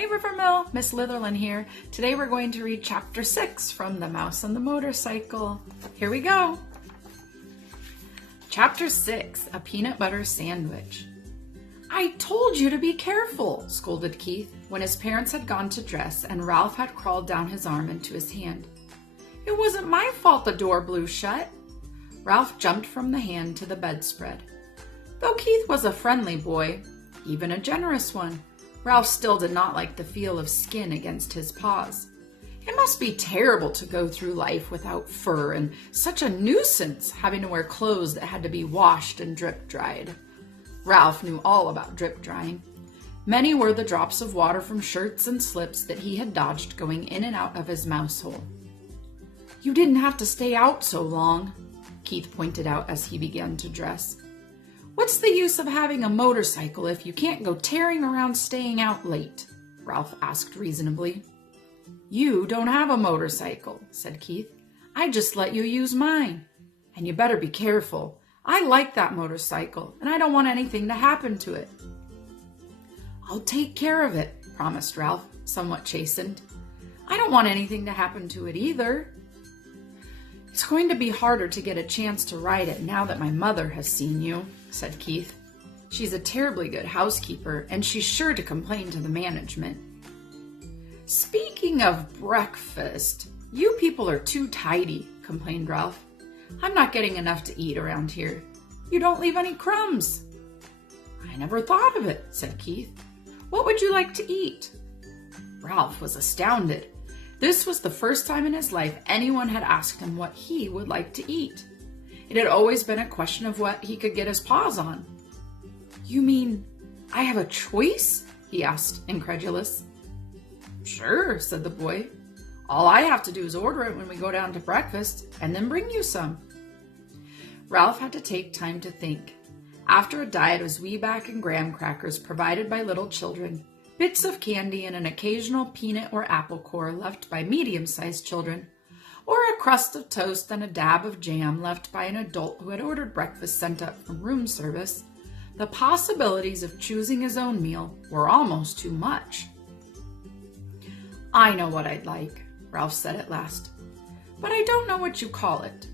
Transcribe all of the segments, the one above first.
Hey Rivermill, Miss Litherland here. Today we're going to read Chapter 6 from The Mouse and the Motorcycle. Here we go. Chapter 6, A Peanut Butter Sandwich. I told you to be careful, scolded Keith when his parents had gone to dress and Ralph had crawled down his arm into his hand. It wasn't my fault the door blew shut. Ralph jumped from the hand to the bedspread. Though Keith was a friendly boy, even a generous one, Ralph still did not like the feel of skin against his paws. It must be terrible to go through life without fur and such a nuisance having to wear clothes that had to be washed and drip dried. Ralph knew all about drip drying. Many were the drops of water from shirts and slips that he had dodged going in and out of his mouse hole. You didn't have to stay out so long, Keith pointed out as he began to dress. What's the use of having a motorcycle if you can't go tearing around staying out late? Ralph asked reasonably. You don't have a motorcycle, said Keith. I just let you use mine. And you better be careful. I like that motorcycle, and I don't want anything to happen to it. I'll take care of it, promised Ralph, somewhat chastened. I don't want anything to happen to it either. It's going to be harder to get a chance to ride it now that my mother has seen you, said Keith. She's a terribly good housekeeper, and she's sure to complain to the management. Speaking of breakfast, you people are too tidy, complained Ralph. I'm not getting enough to eat around here. You don't leave any crumbs. I never thought of it, said Keith. What would you like to eat? Ralph was astounded. This was the first time in his life anyone had asked him what he would like to eat. It had always been a question of what he could get his paws on. You mean I have a choice? He asked, incredulous. Sure, said the boy. All I have to do is order it when we go down to breakfast and then bring you some. Ralph had to take time to think. After a diet of zwieback and graham crackers provided by little children, bits of candy and an occasional peanut or apple core left by medium-sized children, or a crust of toast and a dab of jam left by an adult who had ordered breakfast sent up from room service, the possibilities of choosing his own meal were almost too much. I know what I'd like, Ralph said at last, but I don't know what you call it.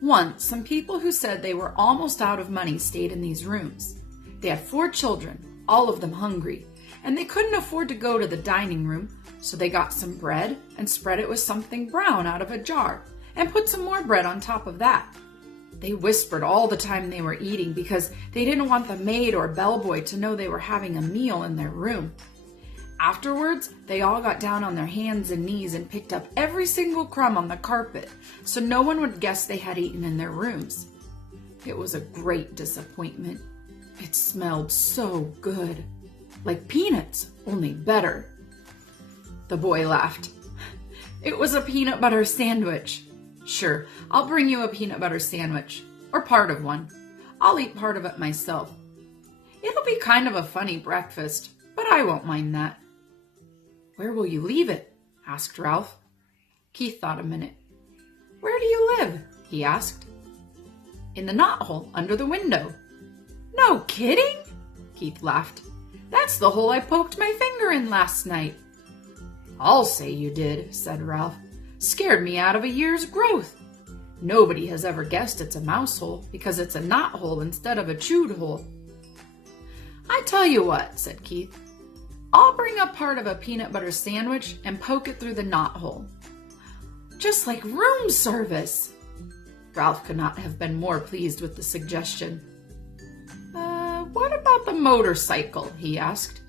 Once, some people who said they were almost out of money stayed in these rooms. They had 4 children, all of them hungry, and they couldn't afford to go to the dining room, so they got some bread and spread it with something brown out of a jar and put some more bread on top of that. They whispered all the time they were eating because they didn't want the maid or bellboy to know they were having a meal in their room. Afterwards, they all got down on their hands and knees and picked up every single crumb on the carpet so no one would guess they had eaten in their rooms. It was a great disappointment. It smelled so good. Like peanuts, only better. The boy laughed. It was a peanut butter sandwich. Sure, I'll bring you a peanut butter sandwich, or part of one. I'll eat part of it myself. It'll be kind of a funny breakfast, but I won't mind that. Where will you leave it? Asked Ralph. Keith thought a minute. Where do you live? He asked. In the knothole under the window. No kidding? Keith laughed. That's the hole I poked my finger in last night. I'll say you did, said Ralph. Scared me out of a year's growth. Nobody has ever guessed it's a mouse hole because it's a knot hole instead of a chewed hole. I tell you what, said Keith. I'll bring up part of a peanut butter sandwich and poke it through the knot hole. Just like room service. Ralph could not have been more pleased with the suggestion. What about the motorcycle? He asked.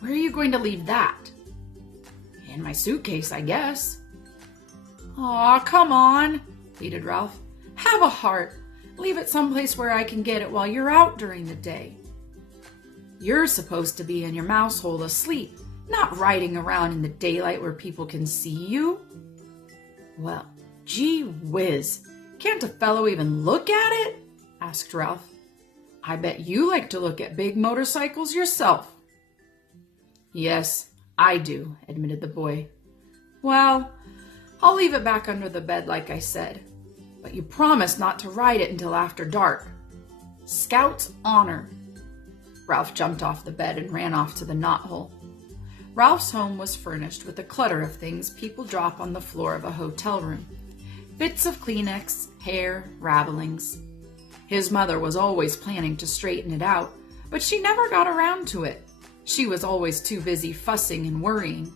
Where are you going to leave that? In my suitcase, I guess. Aw, come on, pleaded Ralph. Have a heart. Leave it someplace where I can get it while you're out during the day. You're supposed to be in your mouse hole asleep, not riding around in the daylight where people can see you. Well, gee whiz, can't a fellow even look at it? Asked Ralph. I bet you like to look at big motorcycles yourself. Yes, I do, admitted the boy. Well, I'll leave it back under the bed like I said, but you promise not to ride it until after dark. Scout's honor. Ralph jumped off the bed and ran off to the knothole. Ralph's home was furnished with a clutter of things people drop on the floor of a hotel room. Bits of Kleenex, hair, ravelings. His mother was always planning to straighten it out, but she never got around to it. She was always too busy fussing and worrying.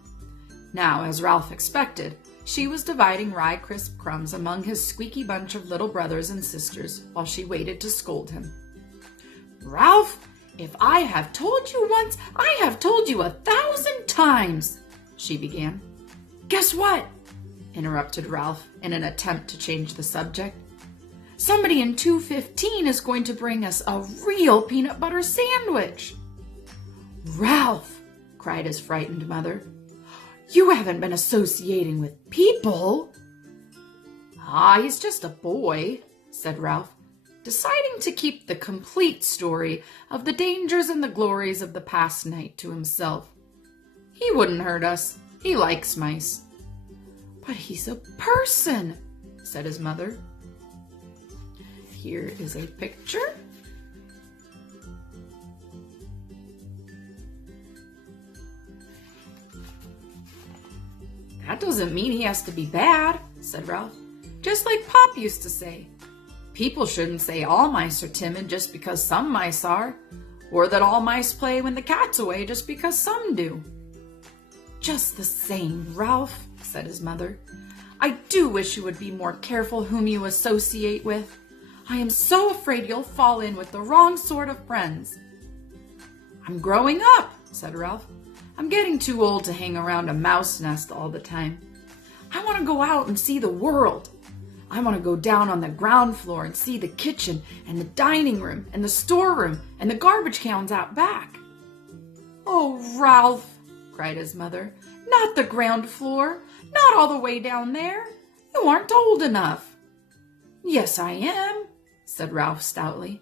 Now, as Ralph expected, she was dividing rye crisp crumbs among his squeaky bunch of little brothers and sisters while she waited to scold him. "Ralph, if I have told you once, I have told you 1,000 times," she began. "Guess what?" interrupted Ralph in an attempt to change the subject. "Somebody in 215 is going to bring us a real peanut butter sandwich." "Ralph," cried his frightened mother, "you haven't been associating with people." "Ah, he's just a boy," said Ralph, deciding to keep the complete story of the dangers and the glories of the past night to himself. "He wouldn't hurt us. He likes mice." "But he's a person," said his mother. Here is a picture. "That doesn't mean he has to be bad," said Ralph. "Just like Pop used to say. People shouldn't say all mice are timid just because some mice are, or that all mice play when the cat's away just because some do." "Just the same, Ralph," said his mother, "I do wish you would be more careful whom you associate with. I am so afraid you'll fall in with the wrong sort of friends." "I'm growing up," said Ralph. "I'm getting too old to hang around a mouse nest all the time. I want to go out and see the world. I want to go down on the ground floor and see the kitchen and the dining room and the storeroom and the garbage cans out back." "Oh, Ralph," cried his mother, "not the ground floor, not all the way down there. You aren't old enough." "Yes, I am," said Ralph stoutly.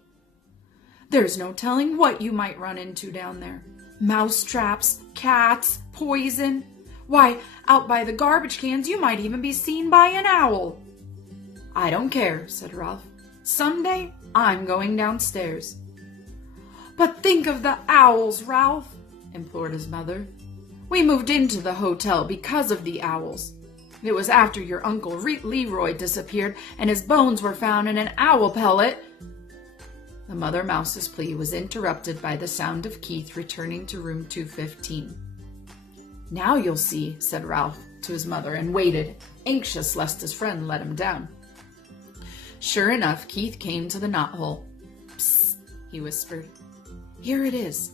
"There's no telling what you might run into down there. Mouse traps, cats, poison. Why, out by the garbage cans you might even be seen by an owl." "I don't care," said Ralph. "Someday I'm going downstairs." "But think of the owls, Ralph," implored his mother. "We moved into the hotel because of the owls. It was after your Uncle Leroy disappeared and his bones were found in an owl pellet." The mother mouse's plea was interrupted by the sound of Keith returning to room 215. "Now you'll see," said Ralph to his mother, and waited, anxious lest his friend let him down. Sure enough, Keith came to the knothole. "Psst," he whispered. "Here it is.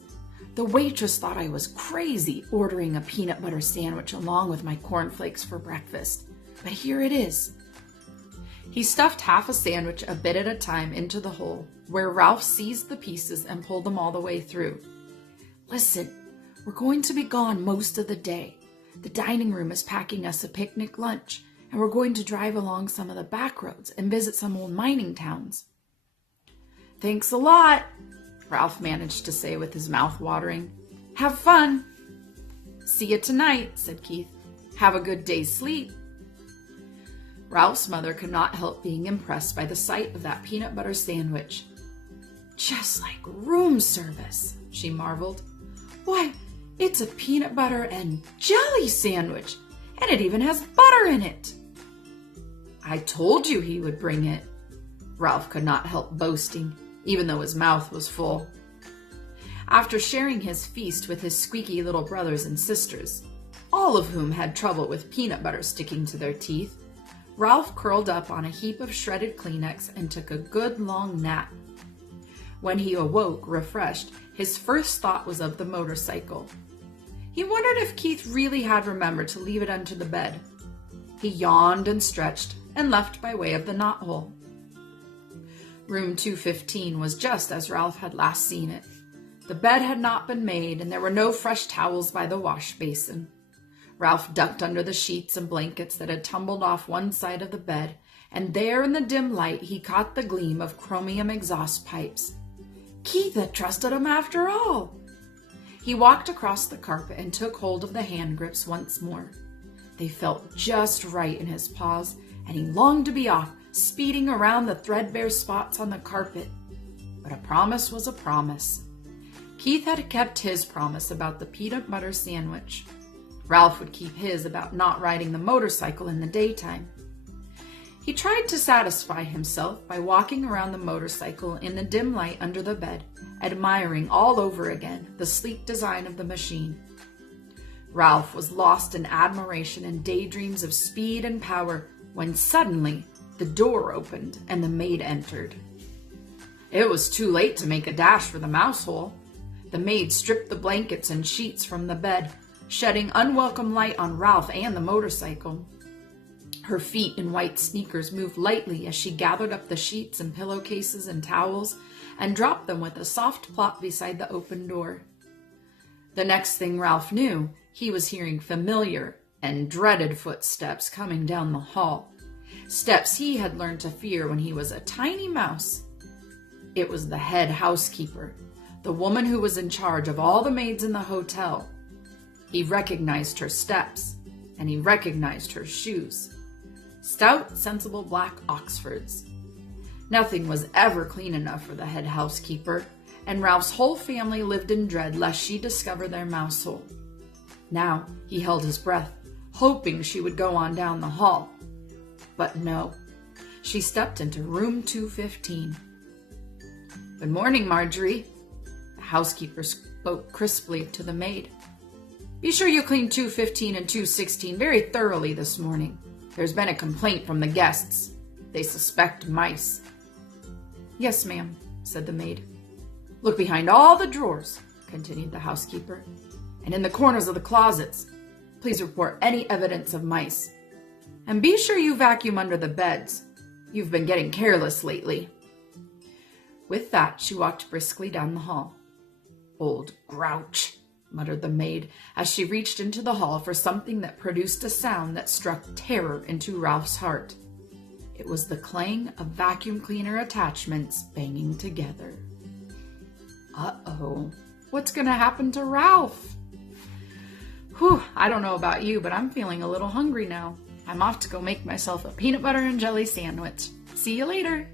The waitress thought I was crazy ordering a peanut butter sandwich along with my cornflakes for breakfast, but here it is." He stuffed half a sandwich a bit at a time into the hole, where Ralph seized the pieces and pulled them all the way through. "Listen, we're going to be gone most of the day. The dining room is packing us a picnic lunch, and we're going to drive along some of the back roads and visit some old mining towns." "Thanks a lot," Ralph managed to say with his mouth watering. "Have fun." "See you tonight," said Keith. "Have a good day's sleep." Ralph's mother could not help being impressed by the sight of that peanut butter sandwich. "Just like room service," she marveled. "Why, it's a peanut butter and jelly sandwich, and it even has butter in it." "I told you he would bring it," Ralph could not help boasting, even though his mouth was full. After sharing his feast with his squeaky little brothers and sisters, all of whom had trouble with peanut butter sticking to their teeth, Ralph curled up on a heap of shredded Kleenex and took a good long nap. When he awoke, refreshed, his first thought was of the motorcycle. He wondered if Keith really had remembered to leave it under the bed. He yawned and stretched and left by way of the knothole. Room 215 was just as Ralph had last seen it. The bed had not been made, and there were no fresh towels by the wash basin. Ralph ducked under the sheets and blankets that had tumbled off one side of the bed, and there in the dim light he caught the gleam of chromium exhaust pipes. Keith had trusted him after all. He walked across the carpet and took hold of the hand grips once more. They felt just right in his paws, and he longed to be off, speeding around the threadbare spots on the carpet. But a promise was a promise. Keith had kept his promise about the peanut butter sandwich. Ralph would keep his about not riding the motorcycle in the daytime. He tried to satisfy himself by walking around the motorcycle in the dim light under the bed, admiring all over again the sleek design of the machine. Ralph was lost in admiration and daydreams of speed and power when suddenly the door opened and the maid entered. It was too late to make a dash for the mouse hole. The maid stripped the blankets and sheets from the bed, shedding unwelcome light on Ralph and the motorcycle. Her feet in white sneakers moved lightly as she gathered up the sheets and pillowcases and towels and dropped them with a soft plop beside the open door. The next thing Ralph knew, he was hearing familiar and dreaded footsteps coming down the hall, steps he had learned to fear when he was a tiny mouse. It was the head housekeeper, the woman who was in charge of all the maids in the hotel. He recognized her steps, and he recognized her shoes. Stout, sensible black Oxfords. Nothing was ever clean enough for the head housekeeper, and Ralph's whole family lived in dread lest she discover their mouse hole. Now he held his breath, hoping she would go on down the hall. But no, she stepped into room 215. "Good morning, Marjorie," the housekeeper spoke crisply to the maid. "Be sure you clean 215 and 216 very thoroughly this morning. There's been a complaint from the guests. They suspect mice." "Yes, ma'am," said the maid. "Look behind all the drawers," continued the housekeeper, "and in the corners of the closets. Please report any evidence of mice. And be sure you vacuum under the beds. You've been getting careless lately." With that, she walked briskly down the hall. "Old grouch," muttered the maid as she reached into the hall for something that produced a sound that struck terror into Ralph's heart. It was the clang of vacuum cleaner attachments banging together. Uh-oh, what's going to happen to Ralph? Whew, I don't know about you, but I'm feeling a little hungry now. I'm off to go make myself a peanut butter and jelly sandwich. See you later.